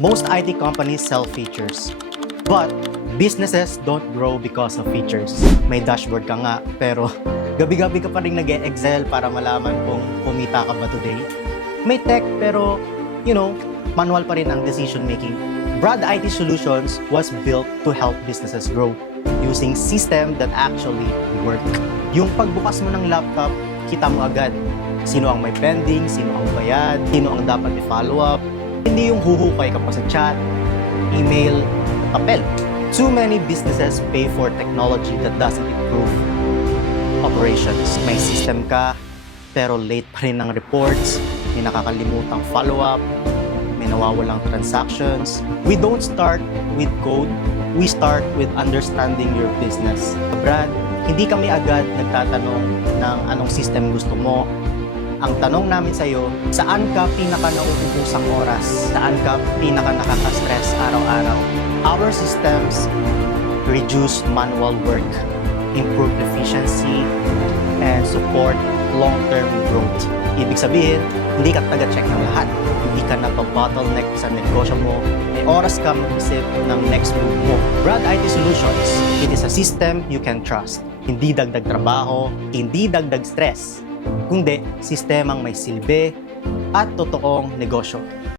Most IT companies sell features, but businesses don't grow because of features. May dashboard ka nga, pero gabi-gabi ka pa rin nag-e-excel para malaman kung kumita ka ba today. May tech, pero, manual pa rin ang decision making. Brad IT Solutions was built to help businesses grow using system that actually work. Yung pagbukas mo ng laptop, kita mo agad sino ang may pending, sino ang bayad, sino ang dapat i-follow up. Hindi yung huhukay ka pa sa chat, email, papel. Too many businesses pay for technology that doesn't improve operations. May system ka, pero late pa rin ang reports, may nakakalimutang follow-up, may nawawalang transactions. We don't start with code, we start with understanding your business. Brad, hindi kami agad nagtatanong ng anong system gusto mo. Ang tanong namin sa iyo, saan ka pinaka nauubusang oras? Saan ka pinaka nakaka-stress araw-araw? Our systems reduce manual work, improve efficiency, and support long-term growth. Ibig sabihin, hindi ka taga-check ng lahat. Hindi ka napabottleneck sa negosyo mo. May oras ka mag-isip ng next move mo. Brad IT Solutions, it is a system you can trust. Hindi dagdag trabaho, hindi dagdag stress, kundi sistemang may silbi at totoong negosyo.